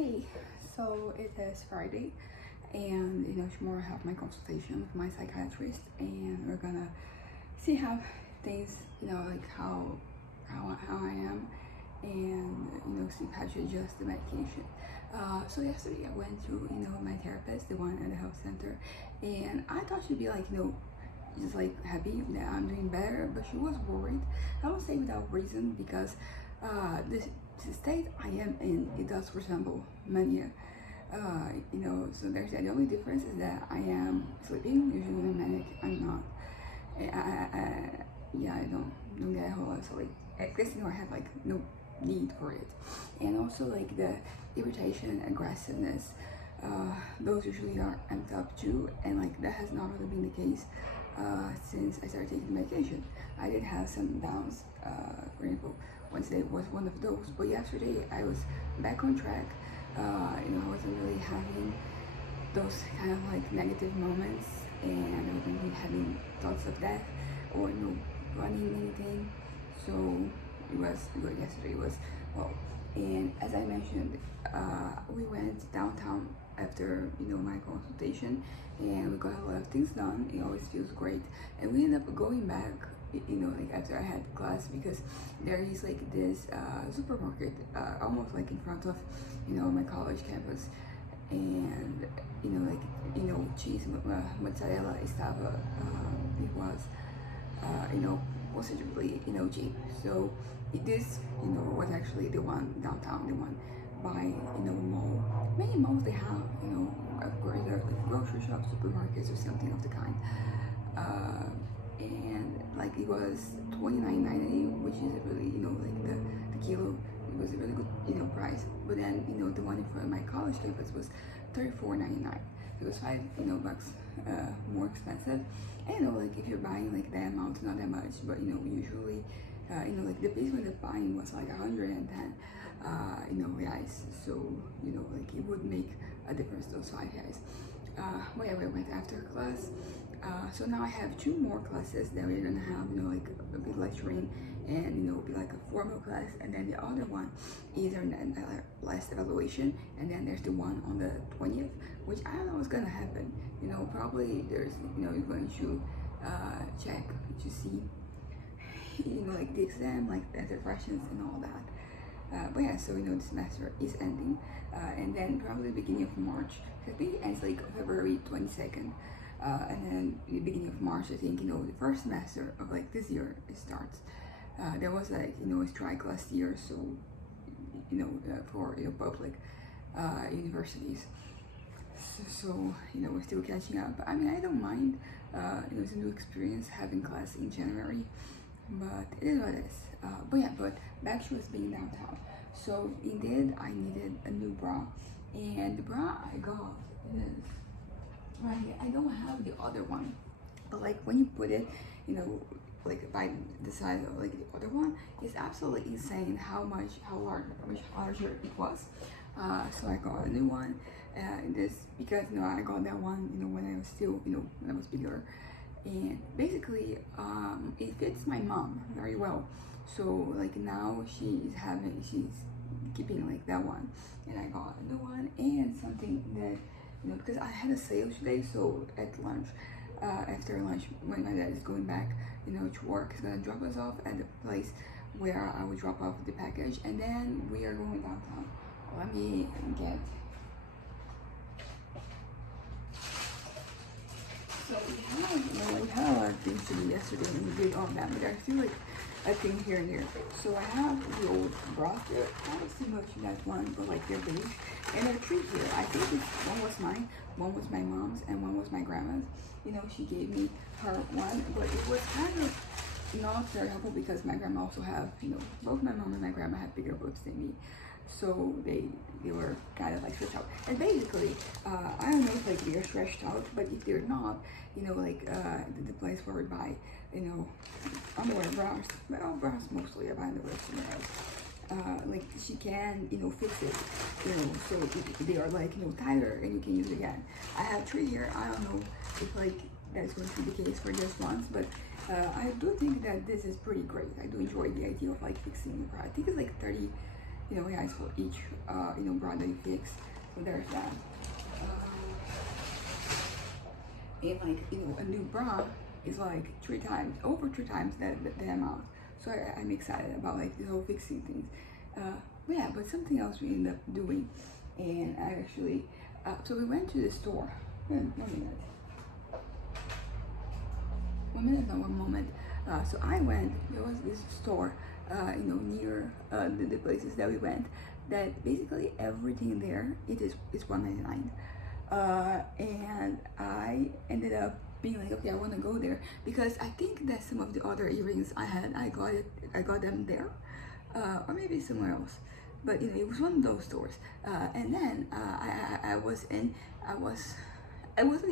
Hey, so it is Friday, and tomorrow I have my consultation with my psychiatrist, and we're gonna see how things, like how I am, and see how to adjust the medication. So yesterday I went to my therapist, the one at the health center, and I thought she'd be like just like happy that I'm doing better, but she was worried. I won't say without reason because the state I am in, it does resemble mania. So there's that. The only difference is that I am sleeping. Usually when I'm manic, I'm not. Yeah, I don't get a whole lot of sleep. At least I have like no need for it, and also like the irritation, aggressiveness. Those usually are amped up too, and like that has not really been the case since I started taking medication. I did have some downs, for example, Wednesday was one of those, but yesterday I was back on track. I wasn't really having those kind of like negative moments, and I wasn't really having thoughts of death or running anything. So it was good. Yesterday was well, and as I mentioned, we went downtown after my consultation, and we got a lot of things done. It always feels great, and we ended up going back like after I had class, because there is like this supermarket almost like in front of my college campus, and cheese, mozzarella estava, it was considerably cheap. So this was actually the one downtown, the one by mall. Many malls, they have of course they're like grocery shops, supermarkets, or something of the kind. And like it was $29.90, which is really like the kilo. It was a really good price. But then the one in front of my college campus was $34.99. It was $5 bucks more expensive. And like if you're buying like that amount, not that much, but usually like the base when the buying was like 110 reais. So like it would make a difference, those 5 reais. But yeah, we went after class. So now I have 2 more classes that we're gonna have, like a bit lecturing, and be like a formal class, and then the other one is our last evaluation, and then there's the one on the 20th, which I don't know what's gonna happen. Probably there's you're going to check to see like the exam, like the questions and all that. But yeah, so the semester is ending, and then probably beginning of March, because it ends like February 22nd. And then the beginning of March, I think, the first semester of like this year, it starts. There was like, a strike last year, so, for, public universities. So, we're still catching up. I mean, I don't mind, it's a new experience having class in January, but it is what it is. But back to us being downtown. So, indeed, I needed a new bra, and the bra I got is right here. I don't have the other one, but like when you put it, like by the side of like the other one, it's absolutely insane how much larger it was. So I got a new one. This because I got that one when I was still when I was bigger, and basically it fits my mom very well. So like now she's keeping like that one, and I got a new one and something that because I had a sale today. So at lunch, after lunch, when my dad is going back to work, he's gonna drop us off at the place where I would drop off the package, and then we are going downtown. Let me get. So we have like how a lot of things to do yesterday, and we did all that, but I feel like a thing here and there. So I have the old broth there. I don't see much in that one, but like they're beige. And there are 3 here. I think one was mine, one was my mom's, and one was my grandma's. She gave me her one, but it was kind of not very helpful because my grandma also have, both my mom and my grandma have bigger boobs than me. So they were kind of like stretched out. And basically, I don't know if like they're stretched out, but if they're not, like the place where we buy, I'm wearing bras, well, bras mostly, I buy the rest somewhere else. Like she can, fix it, so they are like, tighter and you can use it again. I have 3 here. I don't know if like that's going to be the case for this ones, but I do think that this is pretty great. I do enjoy the idea of like fixing the bra. I think it's like 30 reais for each bra that you fix. So there's that. And like a new bra is like over three times the amount. So I'm excited about like the whole fixing things. But yeah, but something else we ended up doing, and I actually so we went to the store. 1 minute. 1 minute, not 1 moment. So I went. There was this store, near the places that we went. That basically everything there is $1.99. And I ended up being like, okay, I want to go there because I think that some of the other earrings I got them there, or maybe somewhere else. But it was one of those stores. And then I wasn't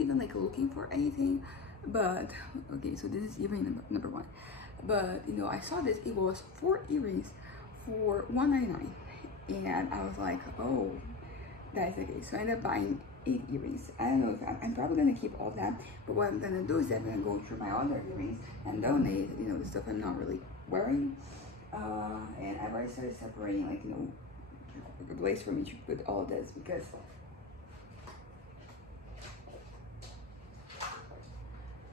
even like looking for anything. But okay, so this is earring number one. But I saw this. It was 4 earrings for $1.99, and I was like, oh, that's okay. So I ended up buying 8 earrings. I don't know if I'm probably gonna keep all that, but what I'm gonna do is I'm gonna go through my other earrings and donate, the stuff I'm not really wearing. And I've already started separating, like, a place for me to put all of this because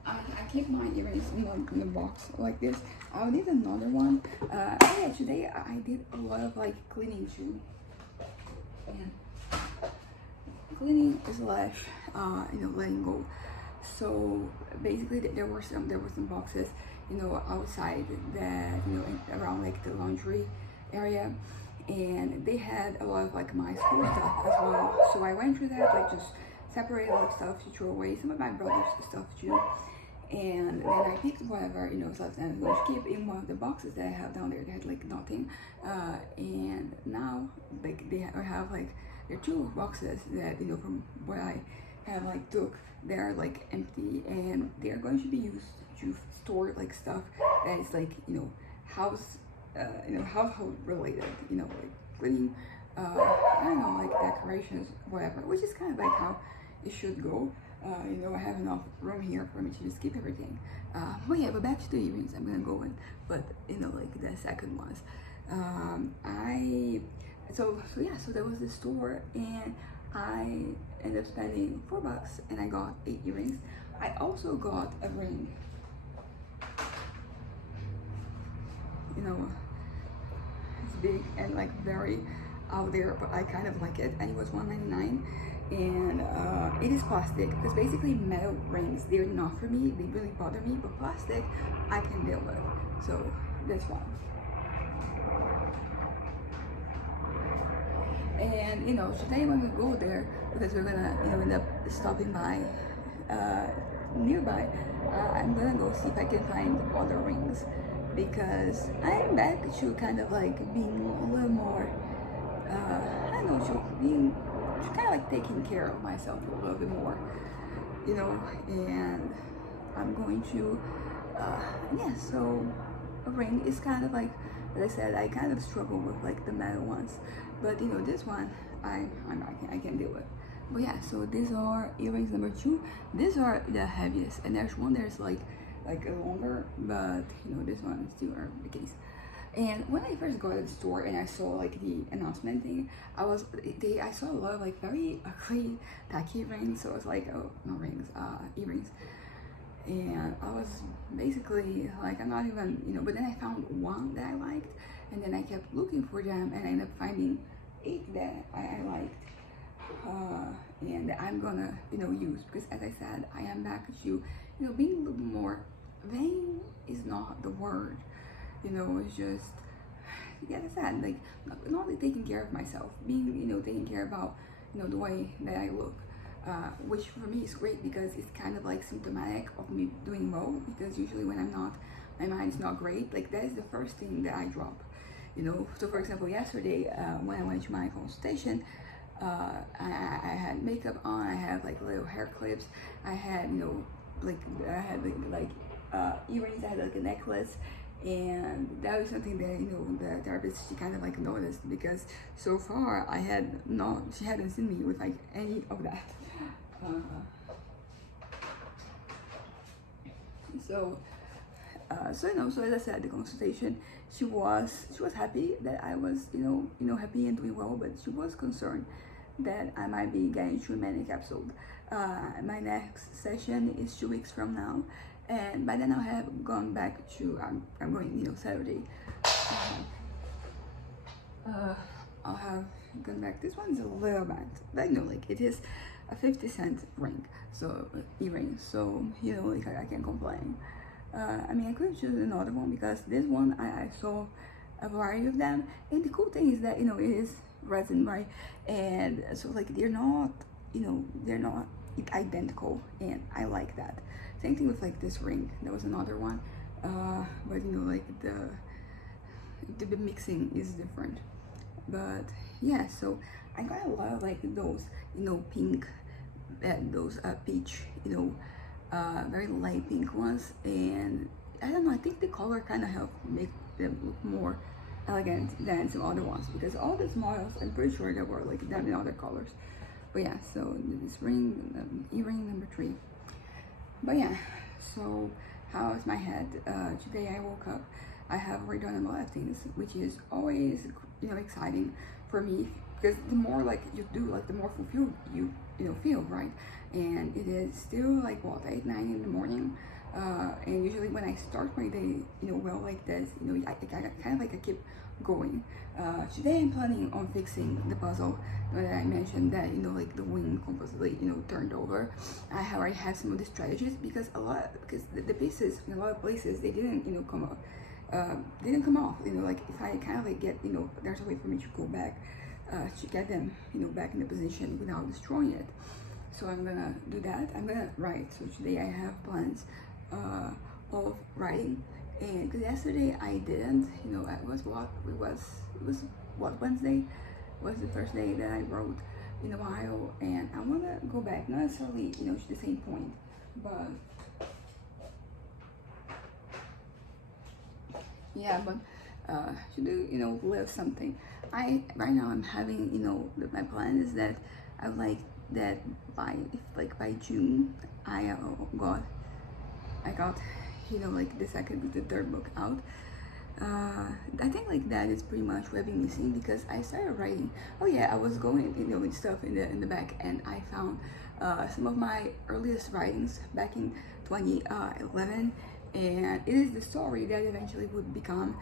I keep my earrings in the box like this. I'll need another one. Yeah, today I did a lot of like cleaning too. And cleaning slash letting go. So basically there were some boxes outside that around like the laundry area, and they had a lot of like my school stuff as well. So I went through that, like just separated all the stuff to throw away, some of my brother's stuff too, and then I picked whatever stuff that I'm going to keep in one of the boxes that I have down there. They had like nothing, and now like I have like there are 2 boxes that from what I have like took. They're like empty, and they're going to be used to store like stuff that is like household related, like cleaning, I don't know, like decorations, whatever, which is kind of like how it should go. I have enough room here for me to just keep everything. But yeah, but back to the earrings I'm gonna go in, but like the second ones. So there was this store, and I ended up spending $4, and I got 8 earrings. I also got a ring. It's big and like very out there, but I kind of like it, and it was $1.99. And it is plastic, because basically metal rings, they're not for me, they really bother me, but plastic I can deal with. So that's one. And today I'm gonna go there because we're gonna end up stopping by nearby. I'm gonna go see if I can find other rings, because I'm back to kind of like being a little more I don't know, to kind of like taking care of myself a little bit more, and I'm going to so a ring is kind of like, as I said, I kind of struggle with like the metal ones, but this one I can deal with. But yeah, so these are earrings number 2. These are the heaviest, and there's one there's like a longer, but this one is still the case. And when I first got to the store and I saw like the announcement thing, I saw a lot of like very ugly tacky rings. So I was like, oh, not rings, earrings. And I was basically like, I'm not even, but then I found one that I liked, and then I kept looking for them, and I ended up finding 8 that I liked. And I'm gonna, use, because as I said, I am back to, being a little bit more vain is not the word. It's just, as I said, like, not only taking care of myself, being, taking care about, the way that I look, which for me is great, because it's kind of like symptomatic of me doing well, because usually when I'm not, my mind's not great, like that is the first thing that I drop, So for example, yesterday, when I went to my consultation, I had makeup on, I had like little hair clips, I had, earrings, I had like a necklace. And that was something that the therapist, she kind of like noticed, because so far she hadn't seen me with like any of that. So So so as I said, the consultation, she was happy that I was happy and doing well, but she was concerned that I might be getting too many capsules. My next session is 2 weeks from now, and by then I'll have gone back to I'm going Saturday. I'll have gone back. This one's a little bit, but like it is a 50-cent ring, so earring. So like I can't complain. I mean, I could choose another one because this one I saw a variety of them, and the cool thing is that it is resin, right? And so like they're not identical, and I like that. Same thing with like this ring. There was another one, but like the mixing is different. But yeah, so I got a lot of like those pink, those peach, very light pink ones, and I don't know, I think the color kind of helped make them look more elegant than some other ones, because all the models I'm pretty sure they were like them in other colors. But yeah, so this ring, earring number 3. But yeah, so how's my head? Today I woke up, I have redone a lot of things, which is always exciting for me, because the more like you do, like the more fulfilled you feel, right? And it is still like what, 8-9 in the morning, and usually when I start my day well like this, I kind of like I keep going. Today I'm planning on fixing the puzzle that I mentioned, that like the wing completely turned over. I already have some of the strategies, because the pieces in a lot of places they didn't come up. Didn't come off. Like if I kind of like get there's a way for me to go back to get them back in the position without destroying it. So I'm gonna do that. I'm gonna write. So today I have plans of writing, and because yesterday I didn't. It was what, Wednesday was the first day that I wrote in a while, and I wanna go back, not necessarily to the same point, but yeah, but to do live something. Right now I'm having my plan is that I would like that by June I got like the second, the third book out. I think like that is pretty much what I've been missing, because I started writing. Oh yeah, I was going with stuff in the back, and I found some of my earliest writings back in 2011, and it is the story that eventually would become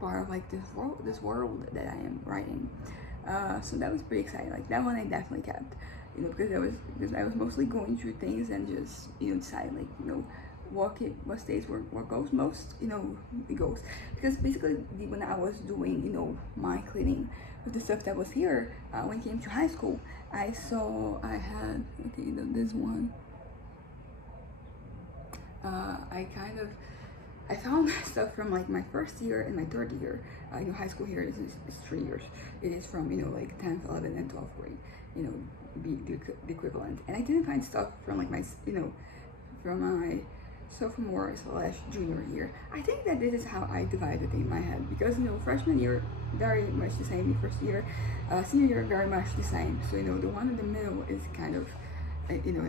part of like this world that I am writing. So that was pretty exciting. Like that one I definitely kept, because I was mostly going through things and just decide like what stays, what goes most, it goes. Because basically when I was doing my cleaning with the stuff that was here, when it came to high school, I had this one. I found stuff from like my first year and my third year. High school here is 3 years. It is from like 10th, 11th, and 12th grade. The equivalent. And I didn't find stuff from like my from my sophomore / junior year. I think that this is how I divided in my head, because freshman year very much the same, the first year, senior year very much the same. So the one in the middle is kind of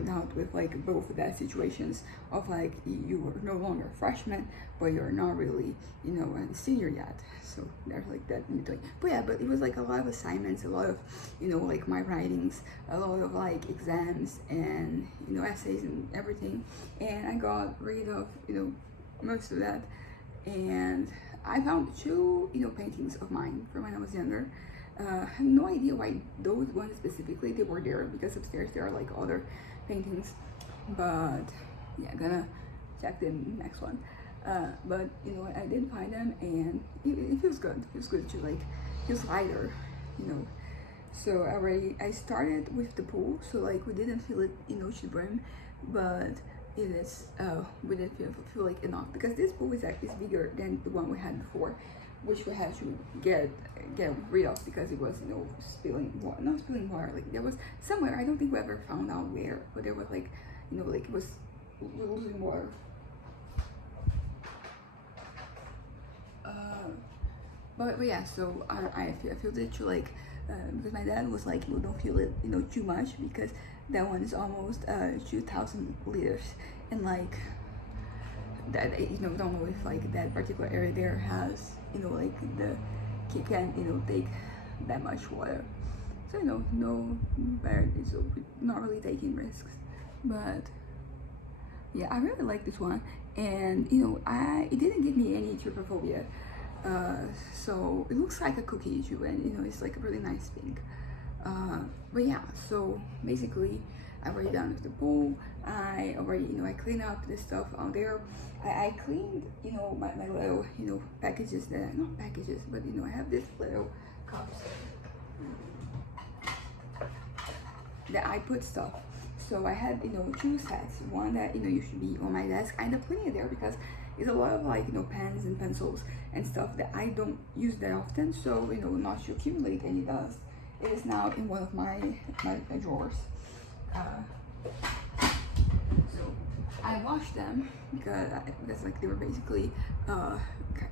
not with like both of that situations of like you are no longer a freshman, but you're not really a senior yet. So there's like that in between. But yeah, but it was like a lot of assignments, a lot of like my writings, a lot of like exams and essays and everything, and I got rid of most of that. And I found 2 paintings of mine from when I was younger. I have no idea why those ones specifically they were there, because upstairs there are like other paintings, but yeah, gonna check the next one. But I did find them, and it feels good. It feels good to like feels lighter, So I started with the pool, so like we didn't fill it to the brim, but it is we didn't feel like enough, because this pool is bigger than the one we had before, which we had to get rid of because it was spilling water, not spilling water, like there was somewhere, I don't think we ever found out where, but there was like like it was losing water. But yeah, so I feel it to like because my dad was like, don't feel it too much, because that one is almost 2,000 liters, and like that, you know, don't know if like that particular area there has, you know, like the can, you know, take that much water. So, you know, no better, so not really taking risks. But yeah, I really like this one, and you know, it didn't give me any trypophobia. So it looks like a cookie too, and you know, it's like a really nice pink. But yeah, so basically I've already done with the bowl. I already, you know, I cleaned up the stuff on there. I cleaned, you know, my little, you know, packages that, not packages, but you know, I have this little cups that I put stuff. So I had, you know, 2 sets. One that, you know, you should be on my desk. I end up putting it there because it's a lot of like, you know, pens and pencils and stuff that I don't use that often. So, you know, not to accumulate any dust. It is now in one of my drawers. So I washed them because like they were basically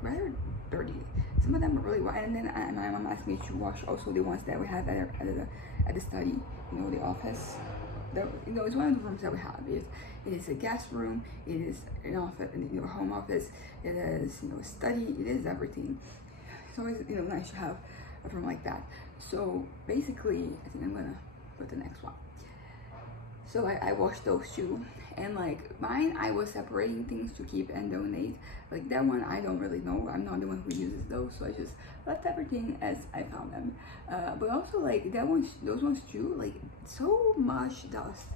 rather dirty. Some of them are really white, and then my mom asked me to wash also the ones that we have at the study, you know, the office. You know, it's one of the rooms that we have. It is a guest room. It is an office, you know, home office. It is, you know, a study. It is everything. It's always, you know, nice to have a room like that. So basically, I think I'm gonna put the next one. So I washed those 2, and like mine, I was separating things to keep and donate. Like that one, I don't really know. I'm not the one who uses those, so I just left everything as I found them. But also like those ones too, like so much dust,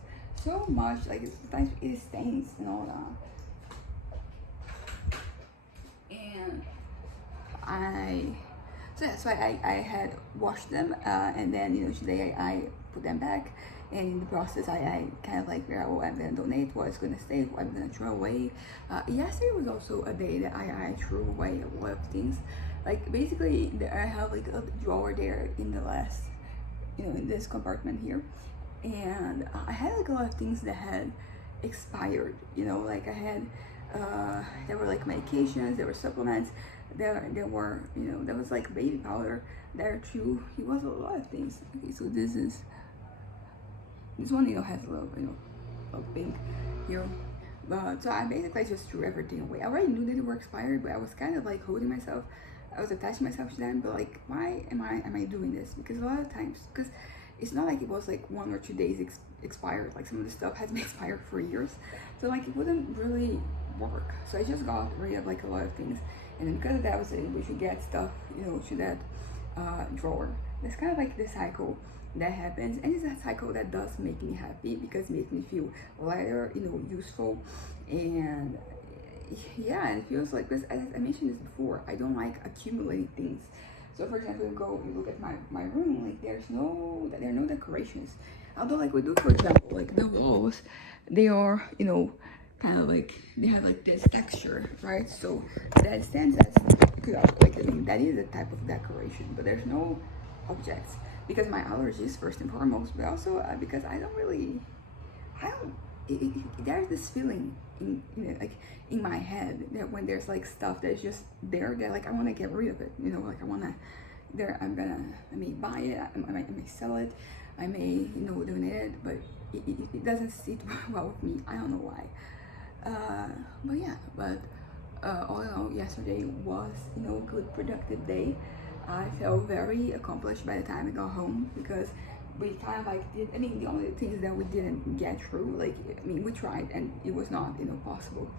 so much, like sometimes it stains and all that. And so I had washed them, and then, you know, today I put them back. And in the process, I kind of like figure out what I'm gonna donate, what's gonna stay, what I'm gonna throw away. Yesterday was also a day that I threw away a lot of things. Like basically, I have like a drawer there in the last, you know, in this compartment here, and I had like a lot of things that had expired. You know, like I had, there were like medications, there were supplements, there were, you know, there was like baby powder there too. It was a lot of things. Okay, so this one, you know, has a little, you know, of pink here. But so I basically just threw everything away. I already knew that they were expired, but I was kind of like holding myself. I was attaching myself to them, but like, why am I doing this? Because a lot of times, because it's not like it was like 1 or 2 days expired. Like some of the stuff has been expired for years, so like it wouldn't really work. So I just got rid of like a lot of things, and then because of that, I was able to get stuff, you know, to that drawer. It's kind of like the cycle that happens, and it's a cycle that does make me happy because it makes me feel lighter, you know, useful, and yeah, and it feels like, because as I mentioned this before, I don't like accumulating things. So for example, you look at my room, like there are no decorations, although like we do, for example, like the walls, they are, you know, kind of like they have like this texture, right? So that stands as like, I mean, that is a type of decoration, but there's no objects because my allergies first and foremost, but also because there's this feeling in, you know, like in my head that when there's like stuff that's just there that like I want to get rid of it, you know, like I may buy it, I may sell it, I may, you know, donate it, but it doesn't sit well with me. I don't know why. But yeah, all in all, yesterday was, you know, a good productive day. I felt very accomplished by the time I got home because we kind of like did, I mean, the only things that we didn't get through, like, I mean, we tried and it was not, you know, possible.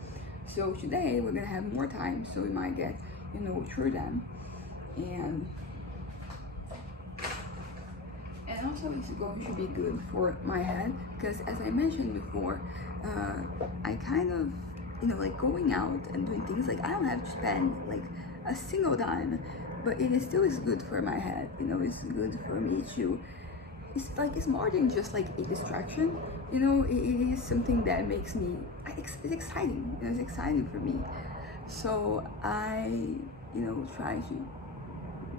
So today we're gonna have more time, so we might get, you know, through them. And also it's going to be good for my head because, as I mentioned before, I kind of, you know, like going out and doing things, like I don't have to spend like a single dime, but it is still is good for my head, you know. It's good for me to, it's like, it's more than just like a distraction, you know. It is something that makes me, it's exciting, you know, it's exciting for me. So I, you know, try to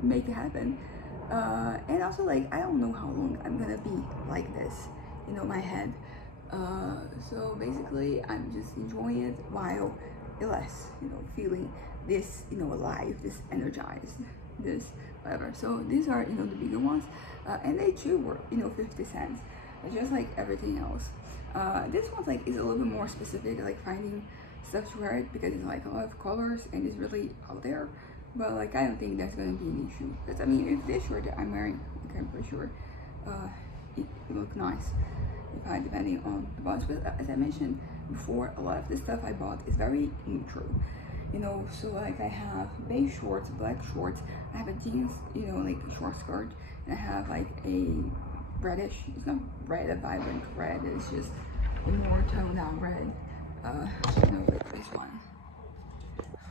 make it happen. And also, like, I don't know how long I'm gonna be like this, you know, my head. So basically I'm just enjoying it while it lasts, you know, feeling this, you know, alive, this energized, this whatever. So these are, you know, the bigger ones, and they too were, you know, 50 cents, just like everything else. This one's like is a little bit more specific, like finding stuff to wear it because it's like a lot of colors and it's really out there. But like I don't think that's gonna be an issue because I mean if this shirt that I'm wearing, like I'm pretty sure it look nice if I depending on the bottoms. But as I mentioned before, a lot of the stuff I bought is very neutral. You know, so like I have beige shorts, black shorts, I have a jeans, you know, like a short skirt, and I have like a reddish, it's not red, a vibrant red, it's just a more toned down red, you know, like this one,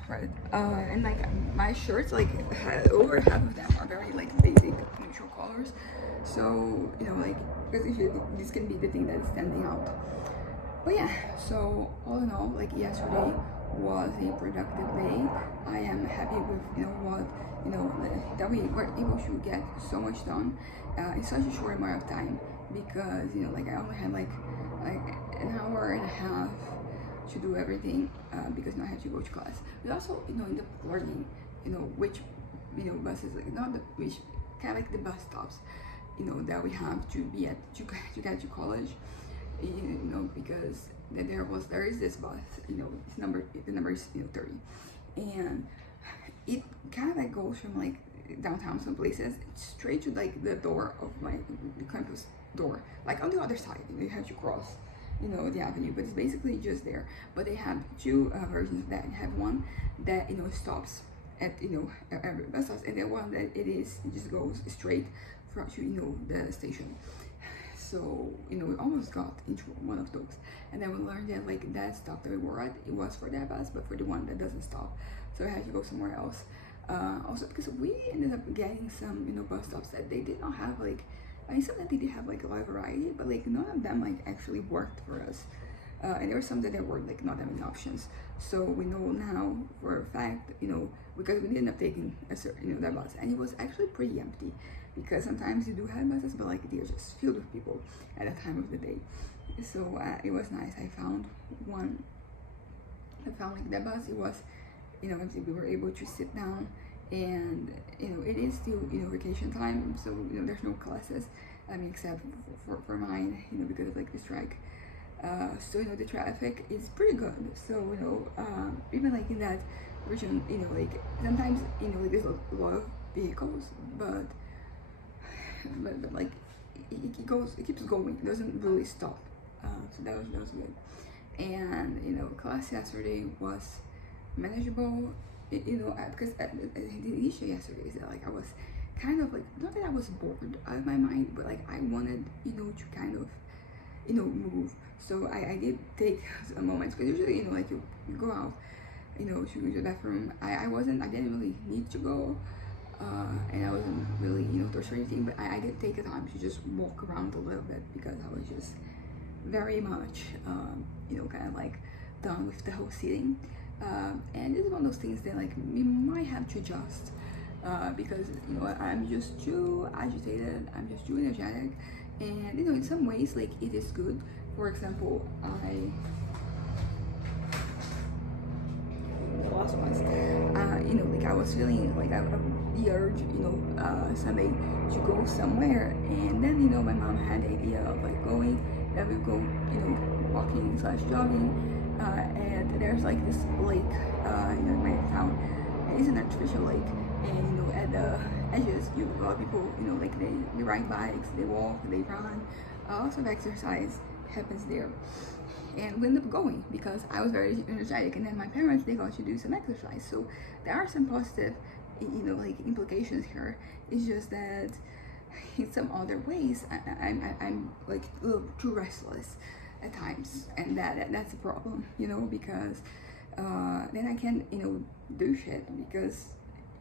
right? And like my shirts, like over half of them are very like basic neutral colors, so, you know, like, because this can be the thing that's standing out. But yeah, so all in all, like yesterday was a productive day. I am happy with, you know, what, you know, that we were able to get so much done in such a short amount of time, because, you know, like I only had like an hour and a half to do everything because now I had to go to class. But also, you know, in the learning, you know, which, you know, buses, like not the, which kind of like the bus stops, you know, that we have to be at to get to college. You know, because there is this bus, you know, the number is, you know, 30, and it kind of like goes from like downtown some places straight to like the door of the campus door, like on the other side. You know, you have to cross, you know, the avenue, but it's basically just there. But they have two versions of that. You have one that, you know, stops at, you know, every bus stops, and then one that it just goes straight from to, you know, the station. So, you know, we almost got into one of those, and then we learned that like that stop that we were at, it was for that bus, but for the one that doesn't stop, so I had to go somewhere else. Also because we ended up getting some, you know, bus stops that they did not have like, I mean, some that they did have like a lot of variety, but like none of them like actually worked for us. And there were some that there were like not that many options. So we know now for a fact, you know, because we ended up taking a certain, you know, that bus, and it was actually pretty empty, because sometimes you do have buses, but like they're just filled with people at that time of the day. So it was nice. I found like that bus. It was, you know, we were able to sit down, and, you know, it is still, you know, vacation time, so, you know, there's no classes, I mean, except for mine, you know, because of like the strike. So, you know, the traffic is pretty good. So, you know, even like in that region, you know, like sometimes, you know, like there's a lot of vehicles, but like it keeps going, it doesn't really stop. So that was good. And, you know, class yesterday was manageable. You know, because the issue yesterday is that like I was kind of like, not that I was bored out of my mind, but like I wanted, you know, to kind of, you know, move. So I did take a moment, because usually, you know, like you go out, you know, to the bathroom. I didn't really need to go, and I wasn't really, you know, thirsty or anything, but I did take the time to just walk around a little bit, because I was just very much, you know, kind of like done with the whole sitting. And this is one of those things that like we might have to adjust, because, you know, I'm just too agitated, I'm just too energetic, and, you know, in some ways, like, it is good. For example, the last ones, you know, like I was feeling like the urge, you know, Sunday to go somewhere, and then, you know, my mom had the idea of like going, that we go, you know, walking / jogging, and there's like this lake, you know, in my town. It's an artificial lake, and, you know, at the edges, a lot of people, you know, like they ride bikes, they walk, they run, lots of exercise happens there. And we ended up going because I was very energetic, and then my parents, they got to do some exercise. So there are some positive, you know, like implications here. It's just that in some other ways, I'm like a little too restless at times, and that's a problem, you know, because then I can't, you know, do shit, because,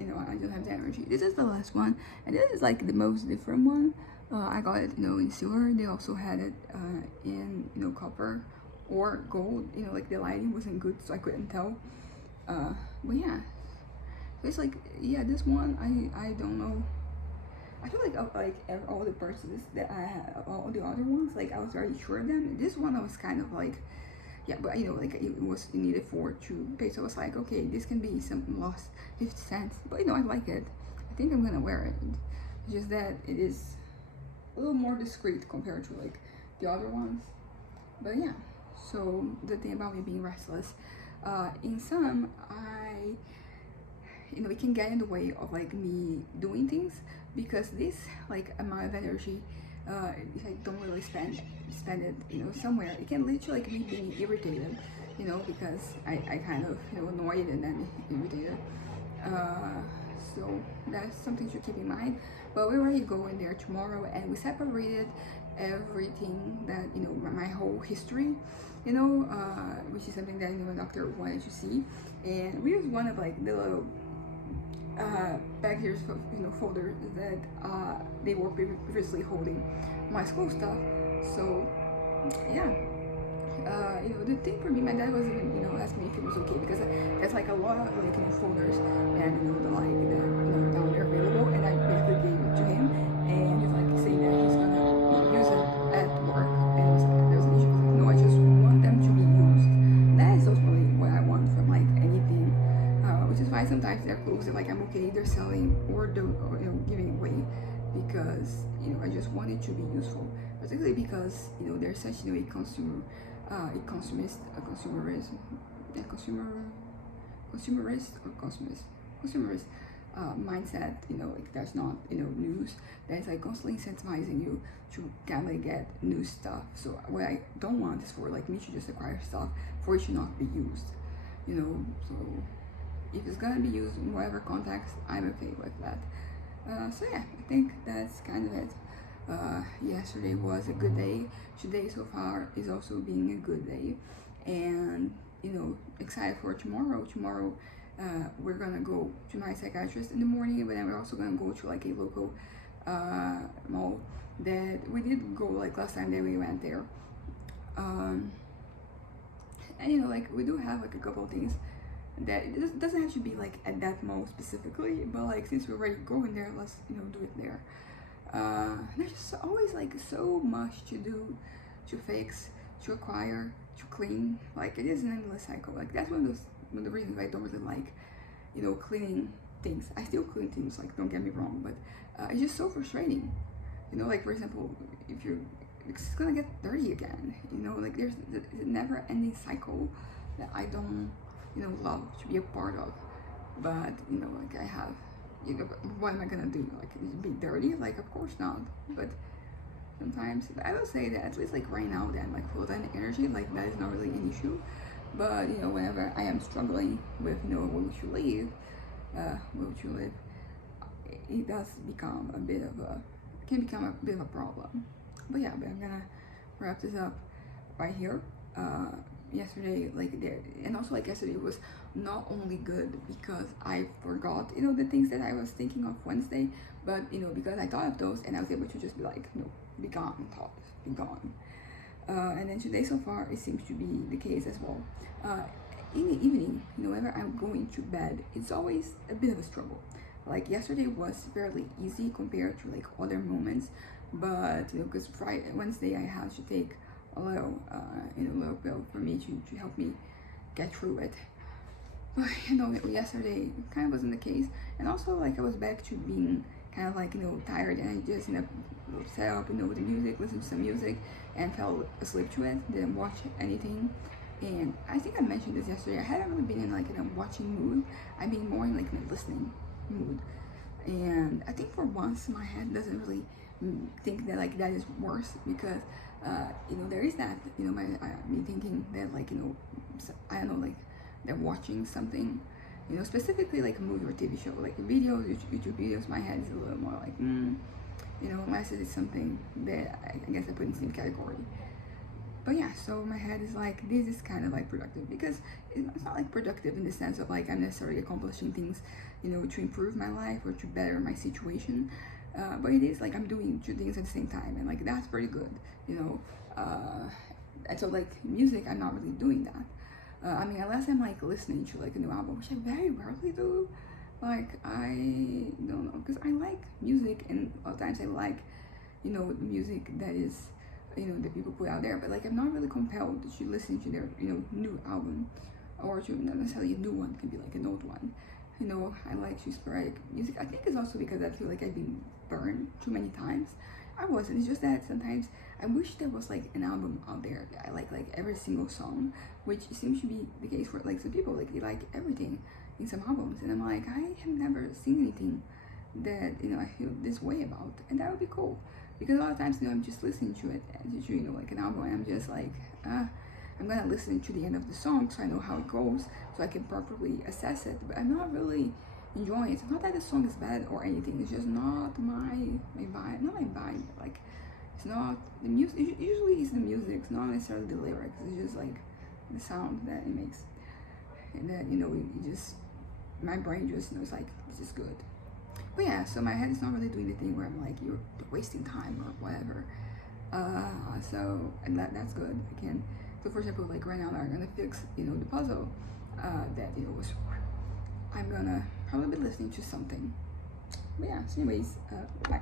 you know, I don't have the energy. This is the last one, and this is like the most different one. I got it, you know, in silver. They also had it in, you know, copper or gold. You know, like the lighting wasn't good, so I couldn't tell. But yeah, so it's like, yeah, this one, I don't know. I feel like all the purchases that I had, all the other ones, like I was already sure of them. This one I was kind of like, yeah, but, you know, like it was needed for to pay, so I was like, okay, this can be some lost 50 cents, but, you know, I like it. I think I'm gonna wear it. It's just that it is a little more discreet compared to like the other ones. But yeah, so the thing about me being restless, In some, it can get in the way of like me doing things, because this like amount of energy, if I don't really spend it, somewhere, it can lead to like me being irritated, because I kind of annoyed and then irritated. So that's something to keep in mind. But we're already going there tomorrow, and we separated everything that my whole history, which is something that a doctor wanted to see, and we used one of like the little packages of folders that they were previously holding my school stuff. So yeah. The thing for me, my dad was even, asking me if it was okay, because there's like a lot of like folders and down there available, and I basically gave it to him, and he's like saying that he's gonna use it at work, and there's an issue. No, I just want them to be used. That is ultimately what I want from like anything, which is why sometimes they're closed and like I'm okay, they're selling or giving away, because I just want it to be useful, particularly because there's such a consumerist mindset, like that's not news, that's like constantly incentivizing you to kind of like get new stuff. So what I don't want is for like me to just acquire stuff for it to not be used, so if it's gonna be used in whatever context, I'm okay with that. So yeah, I think that's kind of it. Yesterday was a good day. Today so far is also being a good day, and excited for tomorrow. We're gonna go to my psychiatrist in the morning, but then we're also gonna go to like a local mall that we did go like last time that we went there. And like we do have like a couple of things that it doesn't have to be like at that mall specifically, but like since we're already going there, let's do it there. There's just always like so much to do, to fix, to acquire, to clean. Like it is an endless cycle. Like that's one of the reasons why I don't really like cleaning things. I still clean things, like don't get me wrong, but it's just so frustrating. Like for example, if it's gonna get dirty again, like there's a never ending cycle that I don't love to be a part of. But like I have, what am I gonna do? Like be dirty? Like of course not. But sometimes I will say that at least like right now, then like full time energy, like that is not really an issue. But whenever I am struggling with where we should live, it does become a bit of a problem. But yeah, I'm gonna wrap this up right here. Yesterday, and also like yesterday was not only good because I forgot the things that I was thinking of Wednesday, but because I thought of those and I was able to just be like, be gone, thoughts, be gone. And then today so far it seems to be the case as well. In the evening, whenever I'm going to bed, it's always a bit of a struggle. Like yesterday was fairly easy compared to like other moments, but because Wednesday I had to take a little pill for me to help me get through it. But yesterday kind of wasn't the case, and also like I was back to being kind of like tired, and I just set up with the music, listened to some music, and fell asleep to it. Didn't watch anything, and I think I mentioned this yesterday. I hadn't really been in like in a watching mood. I've been more in like a listening mood, and I think for once my head doesn't really think that like that is worse, because there is that me thinking that like I don't know, like they're watching something, specifically like a movie or TV show, like videos, YouTube videos. My head is a little more like unless it is something that I guess I put in the same category. But yeah, so my head is like, this is kind of like productive, because it's not like productive in the sense of like I'm necessarily accomplishing things to improve my life or to better my situation, but it is like I'm doing two things at the same time, and like that's pretty good, and so like music, I'm not really doing that. I mean, unless I'm like listening to like a new album, which I very rarely do. Like I don't know, because I like music, and a lot of times I like music that is that people put out there, but like I'm not really compelled to listen to their new album, or to not necessarily a new one, it can be like an old one. I like to sporadic music. I think it's also because I feel like I've been burned too many times, I wasn't. It's just that sometimes I wish there was like an album out there that I like every single song, which seems to be the case for like some people. Like they like everything in some albums, and I'm like, I have never seen anything that I feel this way about, and that would be cool. Because a lot of times I'm just listening to it, and like an album, and I'm just like, I'm gonna listen to the end of the song so I know how it goes, so I can properly assess it. But I'm not really enjoying it. It's not that the song is bad or anything. It's just not my vibe. Not my vibe. Like it's not the music. Usually it's the music. It's not necessarily the lyrics. It's just like the sound that it makes, and that it just my brain just knows like this is good. But yeah, so my head is not really doing the thing where I'm like you're wasting time or whatever. So and that's good. I can. So for example, like right now I'm gonna fix the puzzle that was for. I'm gonna probably be listening to something. But yeah, so anyways, bye.